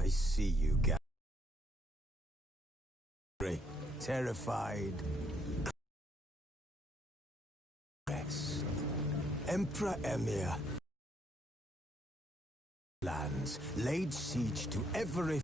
I see you, guys. Terrified. Emperor Emir lands laid siege to every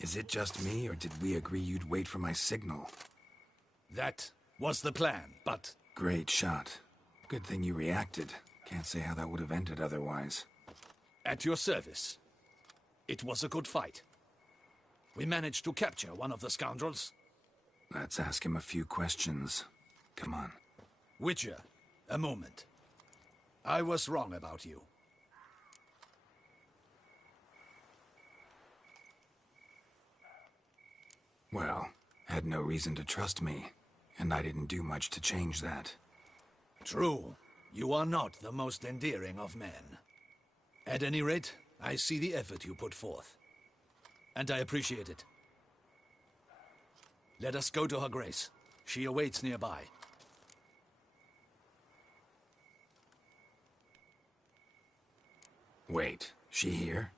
Is it just me, or did we agree you'd wait for my signal? That was the plan, but... Great shot. Good thing you reacted. Can't say how that would have ended otherwise. At your service. It was a good fight. We managed to capture one of the scoundrels. Let's ask him a few questions. Come on. Witcher, a moment. I was wrong about you. Well, had no reason to trust me, and I didn't do much to change that. True. You are not the most endearing of men. At any rate, I see the effort you put forth. And I appreciate it. Let us go to her grace. She awaits nearby. Wait, she here?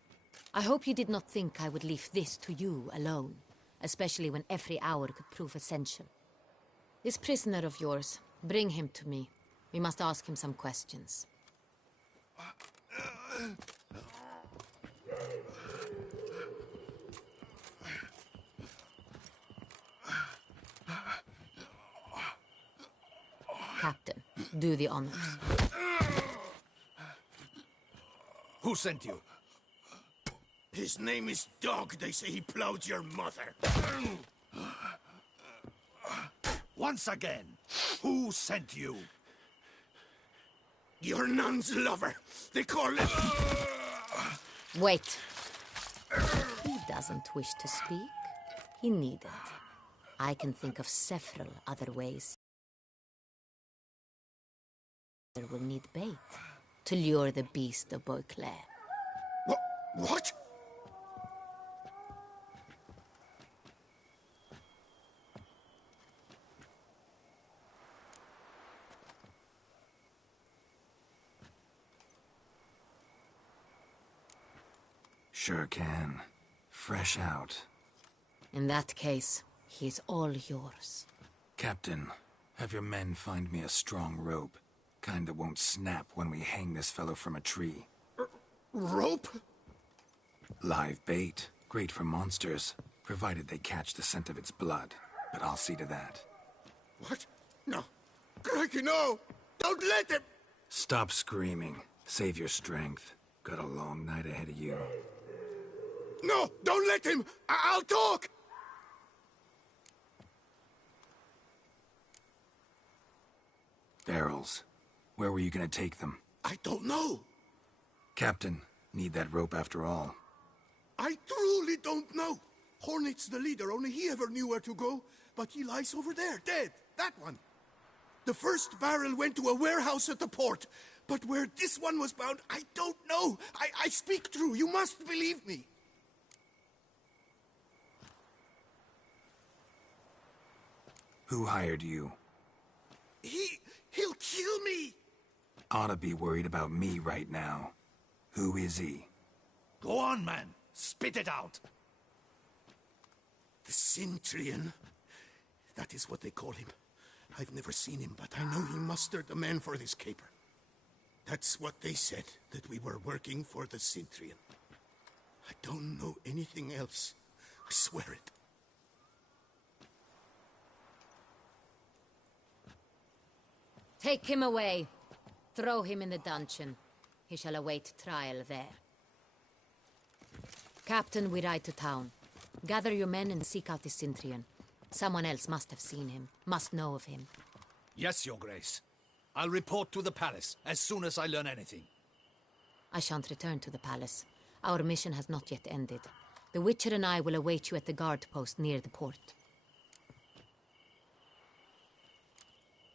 I hope you did not think I would leave this to you alone, especially when every hour could prove essential. This prisoner of yours, bring him to me. We must ask him some questions. Captain, do the honors. Who sent you? His name is Dog. They say he plowed your mother. Once again, who sent you? Your nun's lover. They call him... Wait. He doesn't wish to speak. He needn't. I can think of several other ways. There will need bait to lure the beast of Beauclair. What? Sure can. Fresh out. In that case, he's all yours. Captain, have your men find me a strong rope. Kind that won't snap when we hang this fellow from a tree. Rope? Live bait. Great for monsters, provided they catch the scent of its blood. But I'll see to that. What? No. Crikey, no! Don't let him! Stop screaming. Save your strength. Got a long night ahead of you. No! Don't let him! I'll talk! Barrels. Where were you gonna take them? I don't know. Captain, need that rope after all. I truly don't know. Hornet's the leader, only he ever knew where to go. But he lies over there, dead. That one. The first barrel went to a warehouse at the port. But where this one was bound, I don't know. I speak true. You must believe me. Who hired you? He'll kill me. Ought to be worried about me right now. Who is he? Go on, man. Spit it out. The Centurion. That is what they call him. I've never seen him, but I know he mustered the men for this caper. That's what they said, that we were working for the Cintrian. I don't know anything else. I swear it. Take him away. Throw him in the dungeon. He shall await trial there. Captain, we ride to town. Gather your men and seek out the Cintrian. Someone else must have seen him, must know of him. Yes, Your Grace. I'll report to the palace as soon as I learn anything. I shan't return to the palace. Our mission has not yet ended. The Witcher and I will await you at the guard post near the port.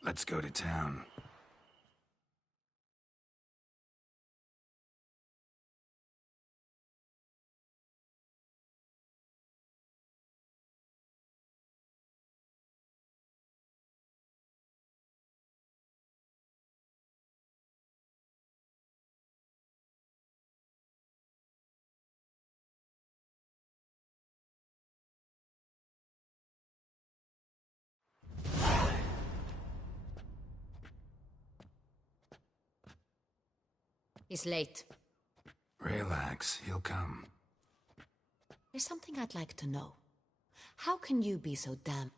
Let's go to town. He's late. Relax, he'll come. There's something I'd like to know. How can you be so damn...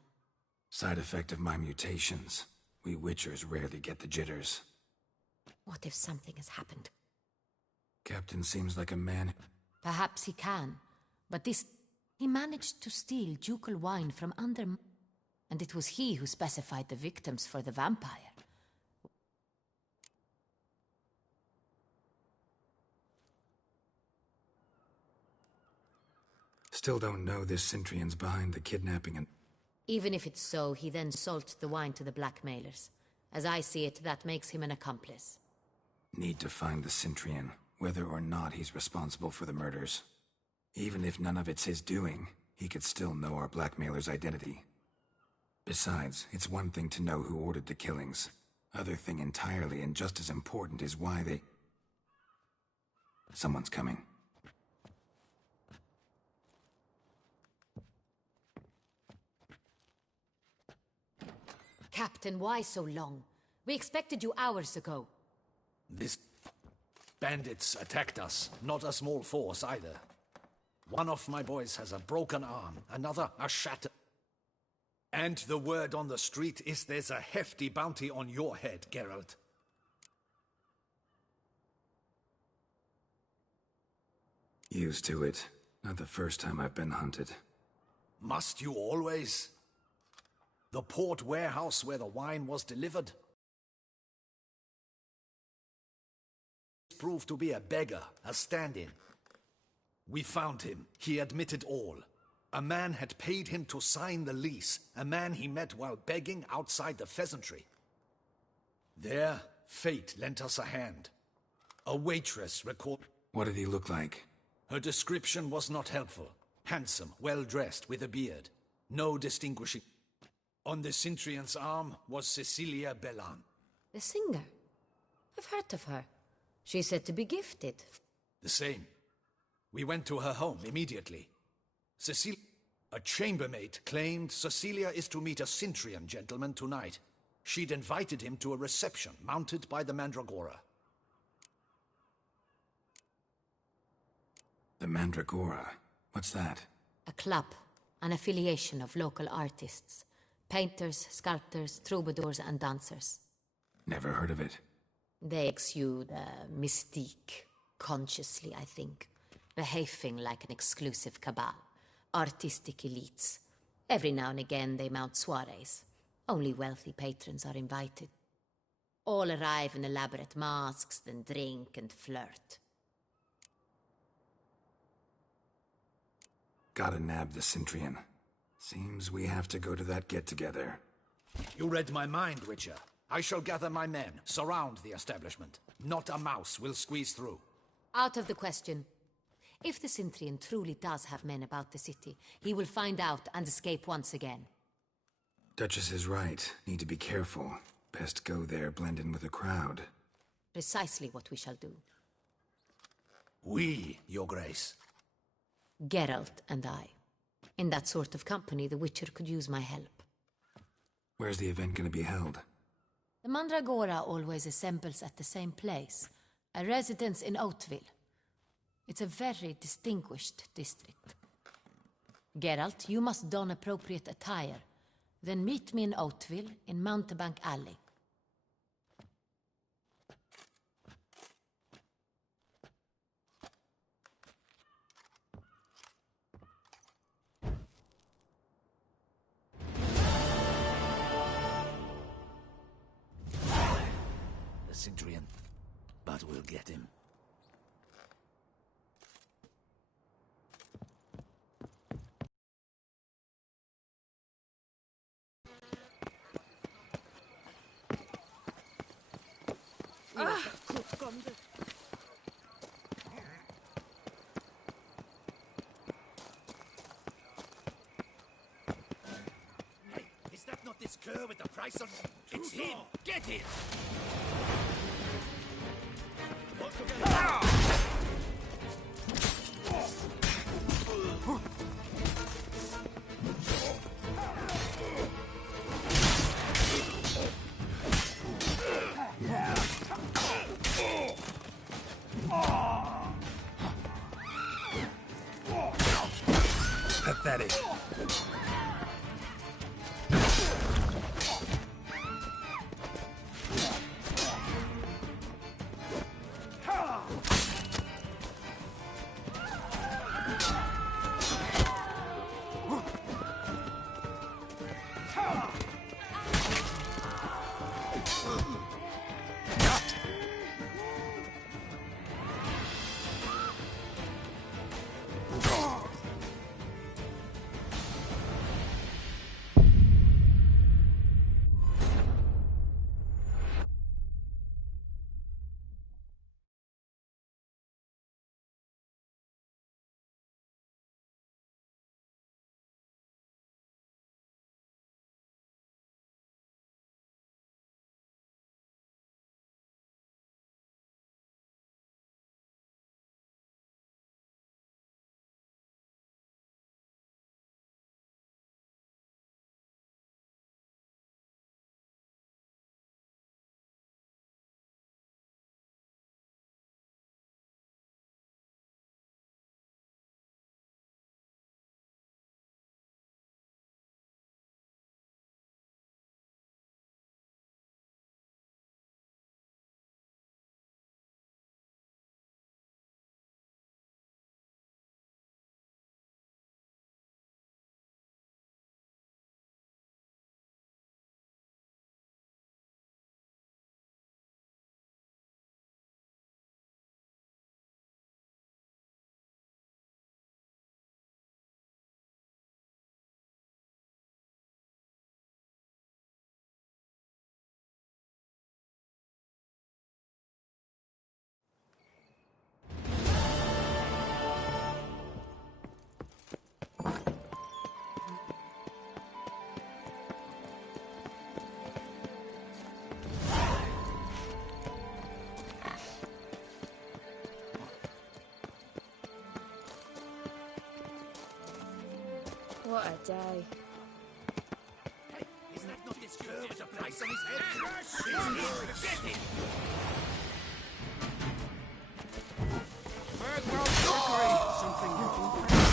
Side effect of my mutations. We Witchers rarely get the jitters. What if something has happened? Captain seems like a man... Perhaps he can, but this... He managed to steal ducal wine from under... And it was he who specified the victims for the vampire. Still don't know this Cintrian's behind the kidnapping and... Even if it's so, he then sold the wine to the blackmailers. As I see it, that makes him an accomplice. Need to find the Cintrian, whether or not he's responsible for the murders. Even if none of it's his doing, he could still know our blackmailer's identity. Besides, it's one thing to know who ordered the killings. Other thing entirely, and just as important, is why they... Someone's coming. Captain, why so long? We expected you hours ago. This... bandits attacked us. Not a small force either. One of my boys has a broken arm, another a shattered... And the word on the street is there's a hefty bounty on your head, Geralt. Used to it. Not the first time I've been hunted. Must you always? The port warehouse where the wine was delivered proved to be a beggar, a stand-in. We found him. He admitted all. A man had paid him to sign the lease, a man he met while begging outside the pheasantry. There, fate lent us a hand. A waitress recorded... What did he look like? Her description was not helpful. Handsome, well-dressed, with a beard. No distinguishing... On the Cintrian's arm was Cecilia Bellan. The singer? I've heard of her. She's said to be gifted. The same. We went to her home immediately. Cecilia... A chambermaid claimed Cecilia is to meet a Cintrian gentleman tonight. She'd invited him to a reception mounted by the Mandragora. The Mandragora? What's that? A club, an affiliation of local artists. Painters, sculptors, troubadours and dancers. Never heard of it. They exude mystique, consciously, I think. Behaving like an exclusive cabal. Artistic elites. Every now and again they mount soirees. Only wealthy patrons are invited. All arrive in elaborate masks, then drink and flirt. Gotta nab the Cintrian. Seems we have to go to that get-together. You read my mind, Witcher. I shall gather my men, surround the establishment. Not a mouse will squeeze through. Out of the question. If the Cintrian truly does have men about the city, he will find out and escape once again. Duchess is right. Need to be careful. Best go there, blend in with the crowd. Precisely what we shall do. We, Your Grace. Geralt and I. In that sort of company, the Witcher could use my help. Where's the event gonna be held? The Mandragora always assembles at the same place, a residence in Oatville. It's a very distinguished district. Geralt, you must don appropriate attire. Then meet me in Oatville in Mountebank Alley. The Centurion. But we'll get him. Hey, is that not this cur with the price on? It's him! Get him! Pathetic. What a day. Hey, is that not this cur with the price on his head? It's him! Get him! Farewell, trickery! Something you can...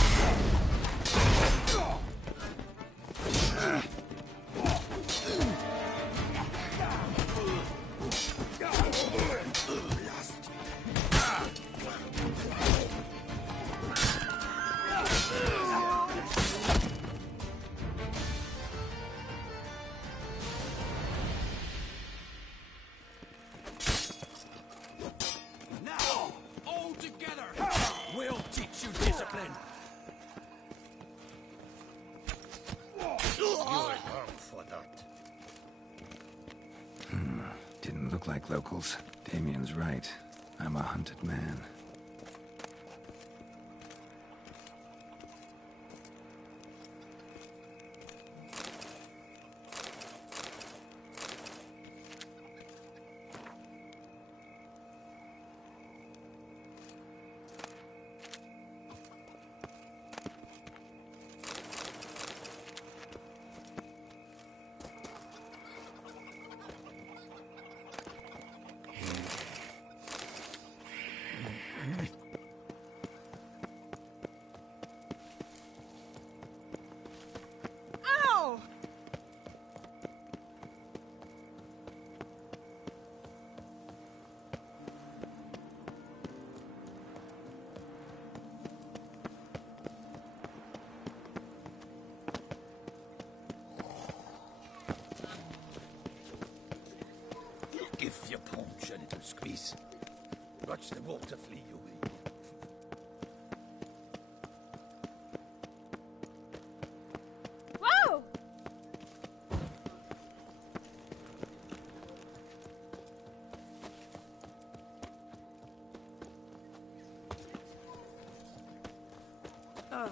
Now, all together! We'll teach you discipline! You're wrong for that. Didn't look like locals. Damien's right. I'm a hunted man. punch, and it'll squeeze. Watch the water flee you. Whoa! Oh.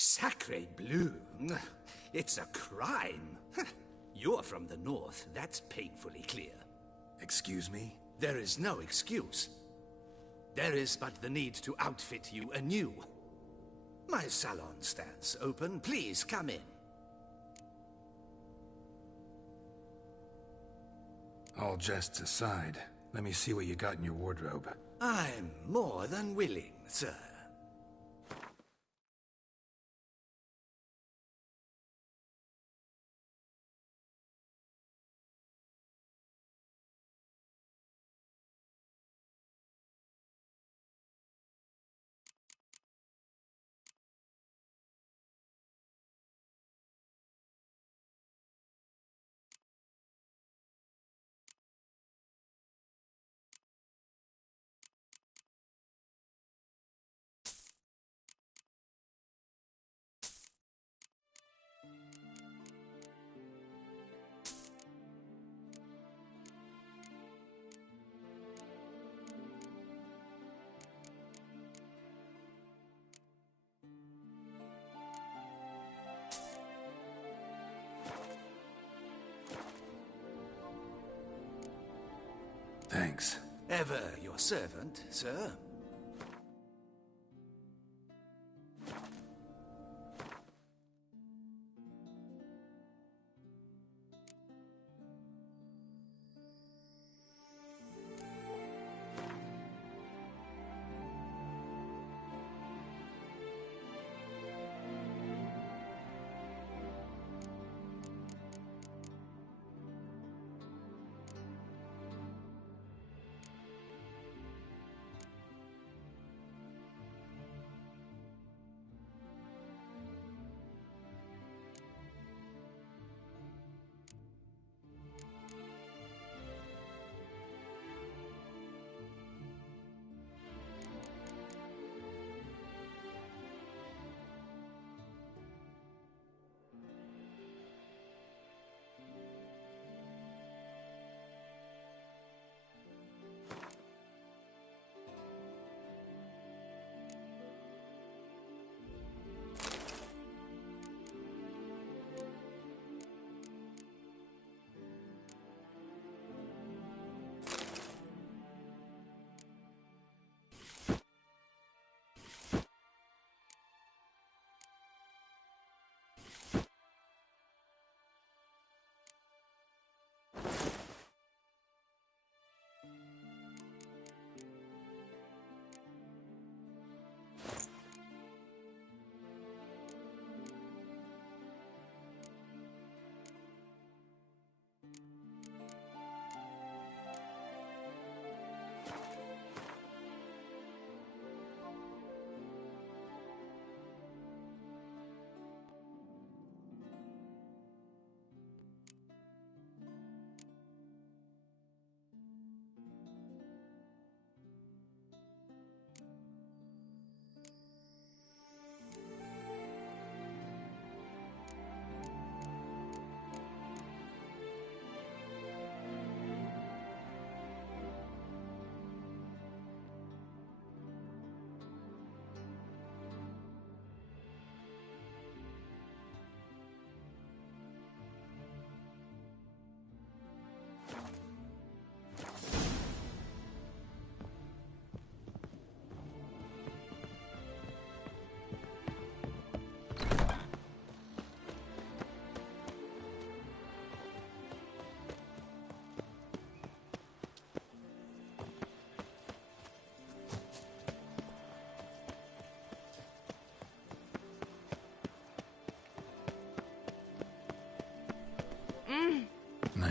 Sacre bleu! It's a crime! You're from the north, that's painfully clear. Excuse me? There is no excuse. There is but the need to outfit you anew. My salon stands open. Please come in. All jests aside, let me see what you got in your wardrobe. I'm more than willing, sir. Thanks. Ever your servant, sir.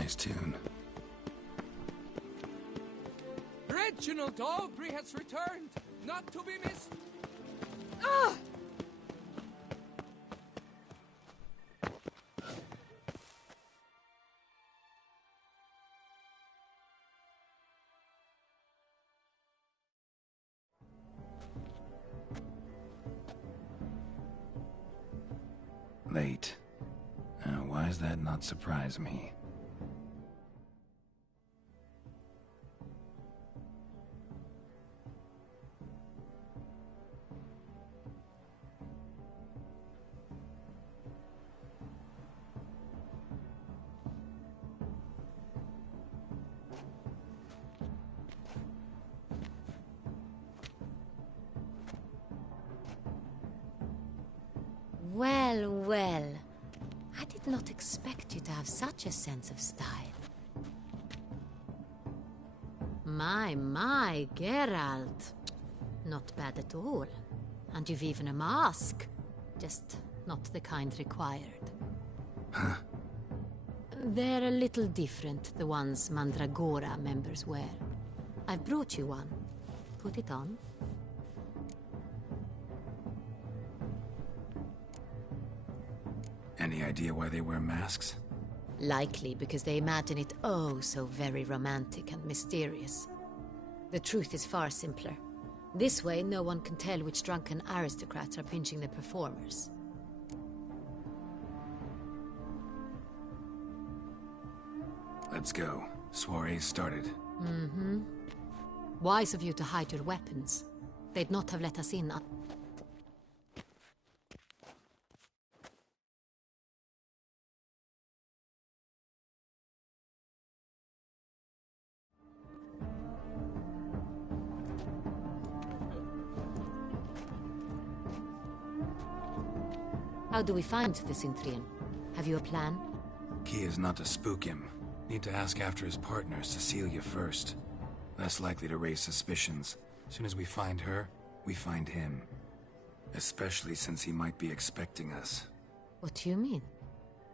Nice tune. Reginald Aubrey has returned, not to be missed. Ah! Late. Why does that not surprise me? Well, well. I did not expect you to have such a sense of style. My, Geralt. Not bad at all. And you've even a mask. Just not the kind required. Huh? They're a little different, the ones Mandragora members wear. I've brought you one. Put it on. Any idea why they wear masks? Likely because they imagine it oh so very romantic and mysterious. The truth is far simpler. This way, no one can tell which drunken aristocrats are pinching the performers. Let's go. Soiree's started. Mm-hmm. Wise of you to hide your weapons. They'd not have let us in. How do we find the Cintrian? Have you a plan? Key is not to spook him. Need to ask after his partner, Cecilia, first. Less likely to raise suspicions. Soon as we find her, we find him. Especially since he might be expecting us. What do you mean?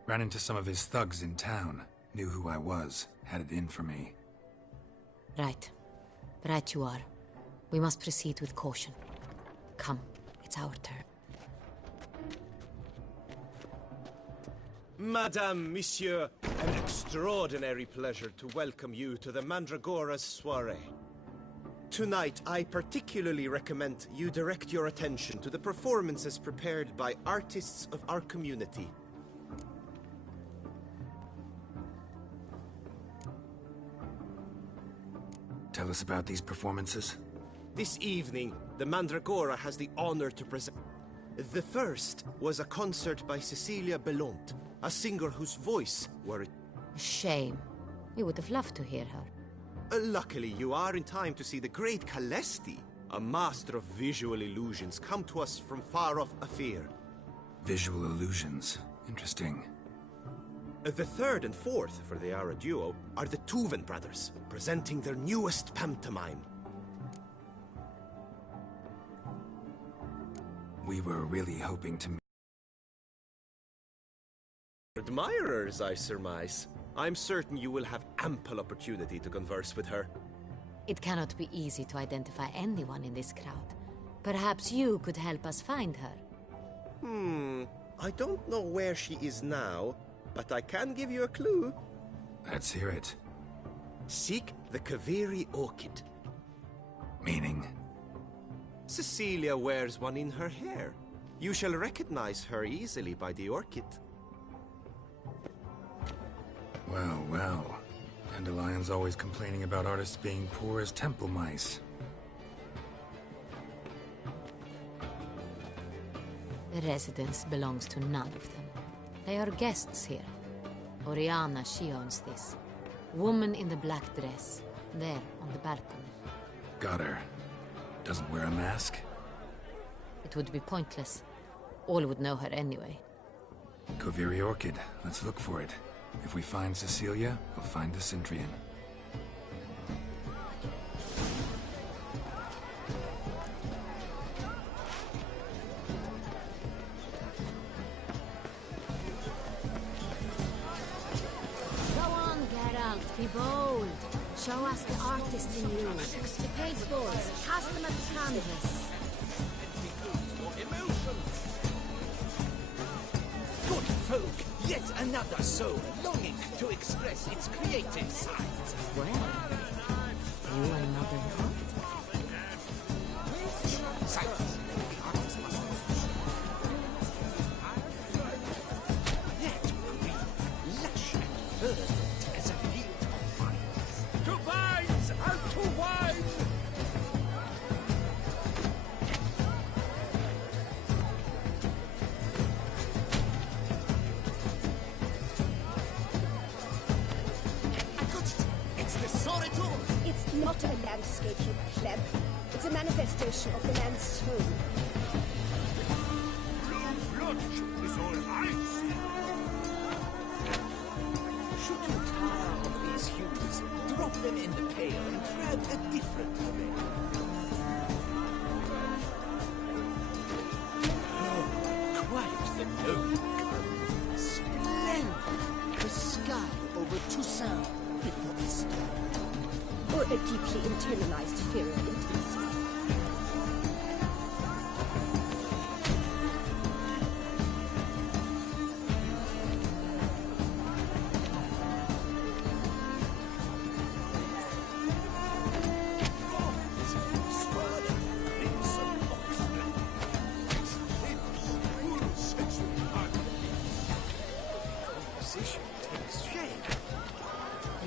Ran into some of his thugs in town. Knew who I was. Had it in for me. Right. Right you are. We must proceed with caution. Come, it's our turn. Madame, Monsieur, an extraordinary pleasure to welcome you to the Mandragora's soiree. Tonight, I particularly recommend you direct your attention to the performances prepared by artists of our community. Tell us about these performances. This evening, the Mandragora has the honor to present. The first was a concert by Cecilia Belont, a singer whose voice were... A shame. We would have loved to hear her. Luckily, you are in time to see the great Calesti, a master of visual illusions, come to us from far off Afir. Visual illusions. Interesting. The third and fourth, for they are a duo, are the Tuven brothers, presenting their newest pantomime. We were really hoping to... Admirers, I surmise. I'm certain you will have ample opportunity to converse with her. It cannot be easy to identify anyone in this crowd. Perhaps you could help us find her. I don't know where she is now, but I can give you a clue. Let's hear it. Seek the Kaviri orchid. Meaning? Cecilia wears one in her hair. You shall recognize her easily by the orchid. Well, well. Dandelion's always complaining about artists being poor as temple mice. The residence belongs to none of them. They are guests here. Oriana, she owns this. Woman in the black dress. There, on the balcony. Got her. Doesn't wear a mask? It would be pointless. All would know her anyway. Kaviri Orchid. Let's look for it. If we find Cecilia, we'll find the Cintrian. Go on, Geralt. Be bold. Show us the artist in you. The paint balls, cast them at the canvas. Good folk, yet another soul longing to express its creative sides. Well, you another one? Silence. The artist must that green, lush and verdant as a field of vines. To vines and to wine! I got it. It's the Soretor. It's not a landscape, you pleb. It's a manifestation of the man's soul. Is all I see. Should you tire of these hues, drop them in the pail and grab a different array. Oh, quite the noble color. Splendid. The sky over Toussaint before the storm. Or a deeply internalized fear of intimacy.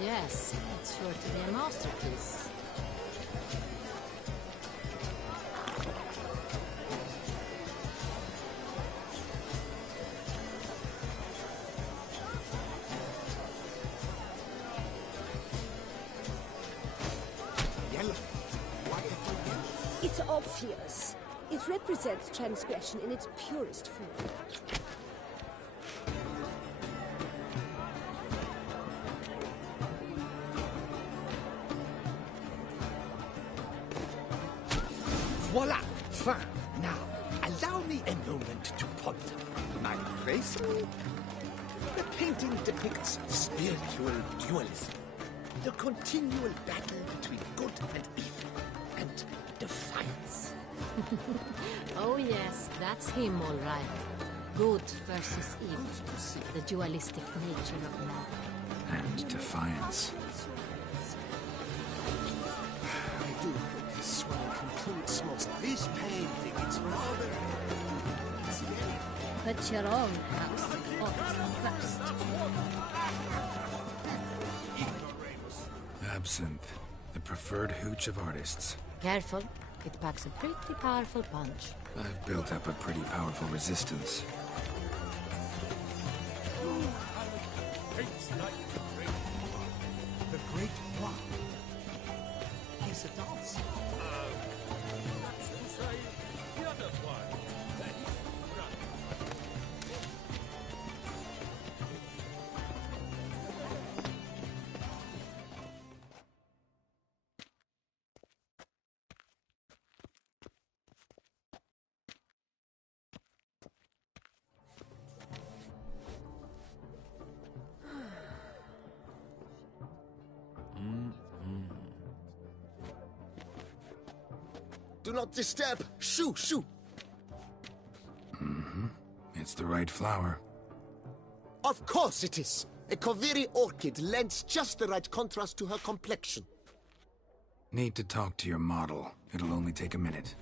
Yes, it's sure to be a masterpiece. Yellow. Why yellow? It's obvious. It represents transgression in its purest form. Voila! Fine. Now, allow me a moment to ponder. My praise? The painting depicts spiritual dualism. The continual battle between good and evil. And defiance. Oh yes, that's him all right. Good versus evil. The dualistic nature of man. And defiance. I do hope this one concludes most. This painting, it's rather... It's very... Put your own house on first. Absinthe, the preferred hooch of artists. Careful, it packs a pretty powerful punch. I've built up a pretty powerful resistance. The Great One. He's a dancer. That's to say, the other one. That is right. Do not disturb! Shoo! Shoo! It's the right flower. Of course it is! A Koviri orchid lends just the right contrast to her complexion. Need to talk to your model. It'll only take a minute.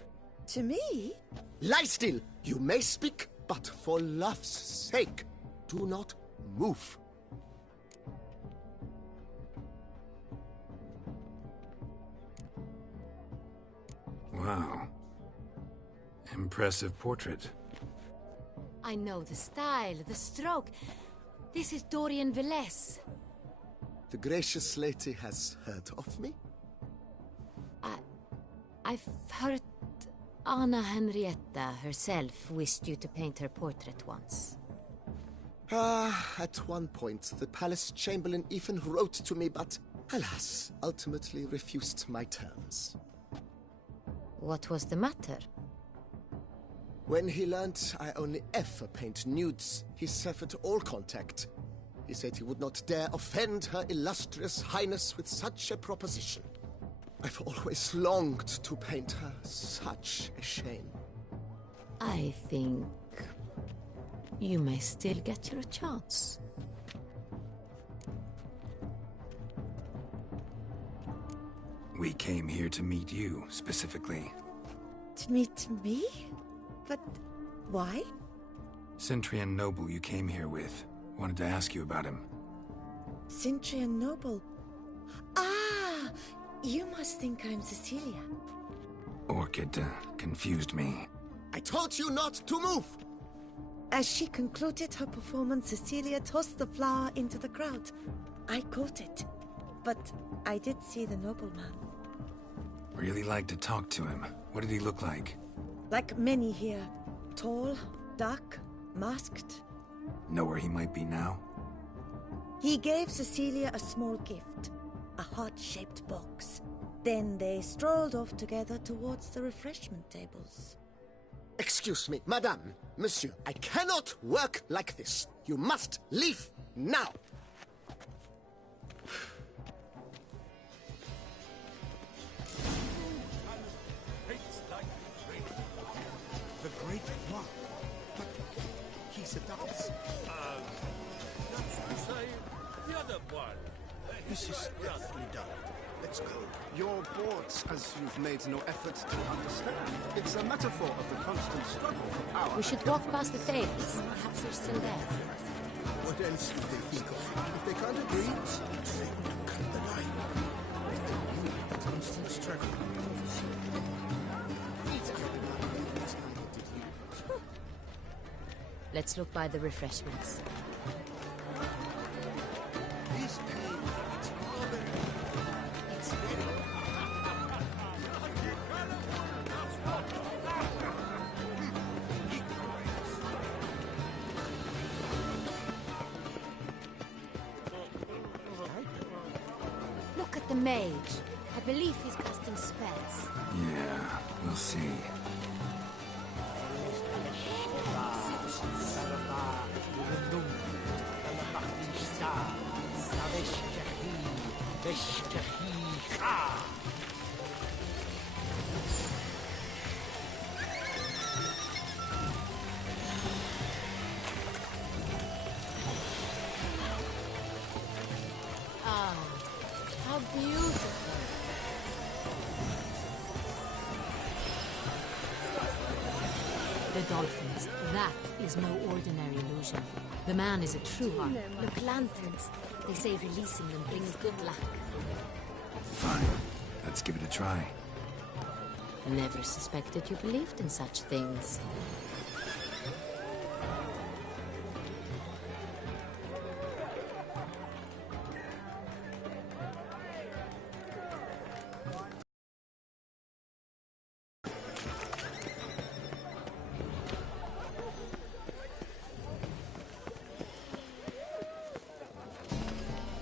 To me? Lie still! You may speak, but for love's sake, do not move. Wow. Impressive portrait. I know the style, the stroke. This is Dorian Velez. The gracious lady has heard of me? I've heard Anna Henrietta herself wished you to paint her portrait once. At one point, the palace chamberlain even wrote to me, but alas, ultimately refused my terms. What was the matter? When he learned I only ever paint nudes, he severed all contact. He said he would not dare offend her illustrious highness with such a proposition. I've always longed to paint her. Such a shame. I think you may still get your chance. We came here to meet you, specifically. To meet me? But why? Centurion Noble you came here with. Wanted to ask you about him. Centurion Noble. Ah! You must think I'm Cecilia. Orchid confused me. I told you not to move! As she concluded her performance, Cecilia tossed the flower into the crowd. I caught it, but I did see the nobleman. Really like to talk to him. What did he look like? Like many here. Tall, dark, masked. Know where he might be now? He gave Cecilia a small gift, a heart-shaped box. Then they strolled off together towards the refreshment tables. Excuse me, madame, monsieur, I cannot work like this. You must leave now. The Great One. But he's a duchess. That's to say, the other one. This is roughly done. Let's go. You're bored, as you've made no effort to understand. It's a metaphor of the constant struggle for power. We should walk past the tables. Perhaps they're still there. What else do they think of? If they can't agree, they would cut the line. The constant struggle. Let's look by the refreshments. This pain, it's rather... It's very... Look at the mage. I believe he's casting spells. Yeah, we'll see. Ah, how beautiful. The dolphins. That is no ordinary illusion. The man is a true one. Look, lanterns. They say releasing them brings good luck. Fine. Let's give it a try. Never suspected you believed in such things.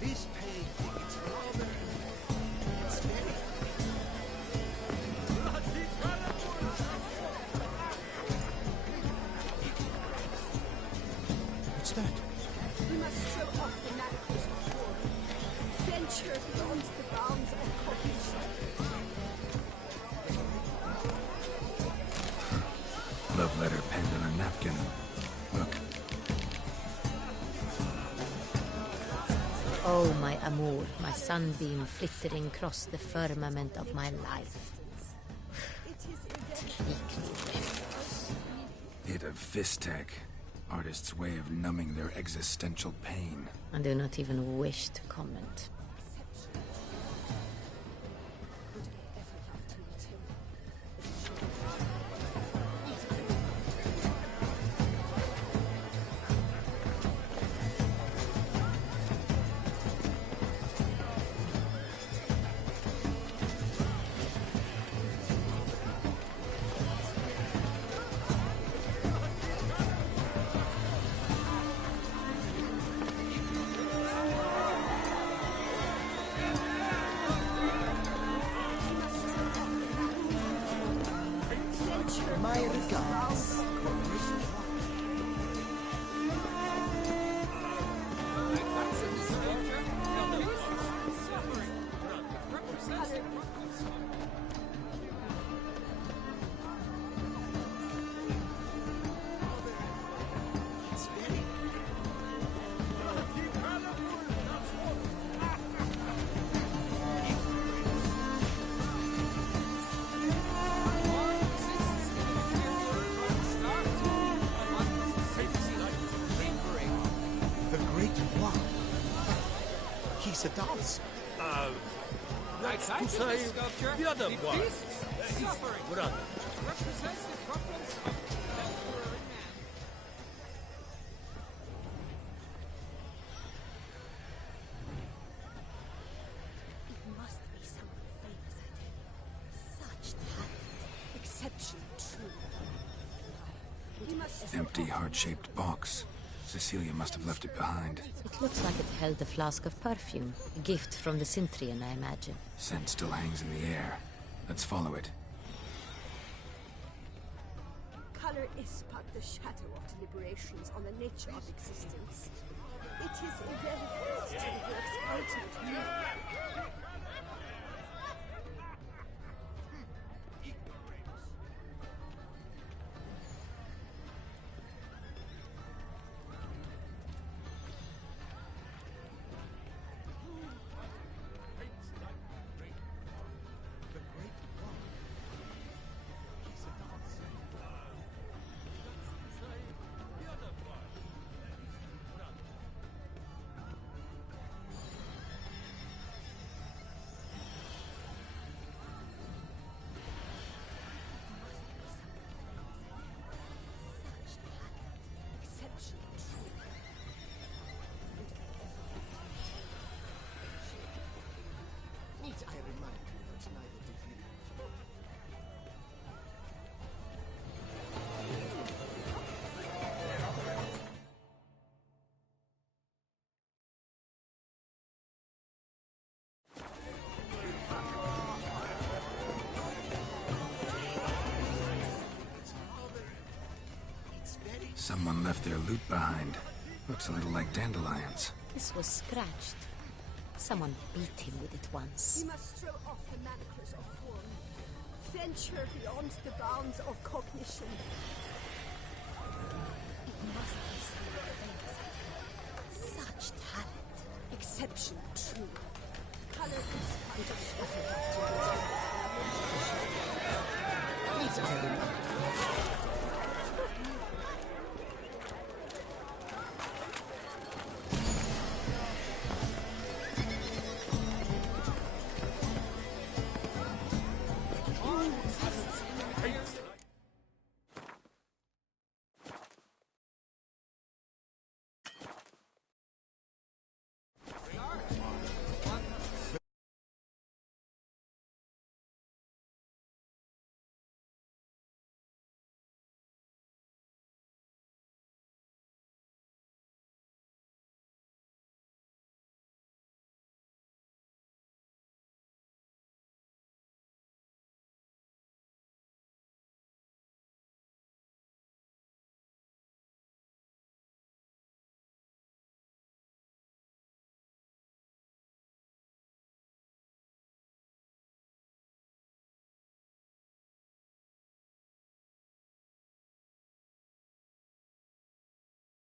This pain, it's rather... It's very... What's that? We must throw off the manacles before. Venture beyond the bounds of cognition. Love letter penned on a napkin. Look. Oh, my amour, my sunbeam flittering across the firmament of my life. It of Vistek. Artist's way of numbing their existential pain. I do not even wish to comment. My regards. Yes, it does. That's I to think say, this sculpture, the other one. beast's suffering Brother. represents the problems of contemporary man. It must be someone famous, I tell you. Such talent. Exception true. We must Empty, heart-shaped box. Cecilia must have left it behind. It looks like it held a flask of perfume. A gift from the Cintrian, I imagine. Scent still hangs in the air. Let's follow it. color is but the shadow of deliberations on the nature of existence. It is irrelevant to the work's ultimate meaning. Need I remind you that neither did you? Someone left their loot behind. Looks a little like dandelions. This was scratched. Someone beat him with it once. We must throw off the manacles of form, venture beyond the bounds of cognition. It must be someone famous. Such talent, exception true. Color is part of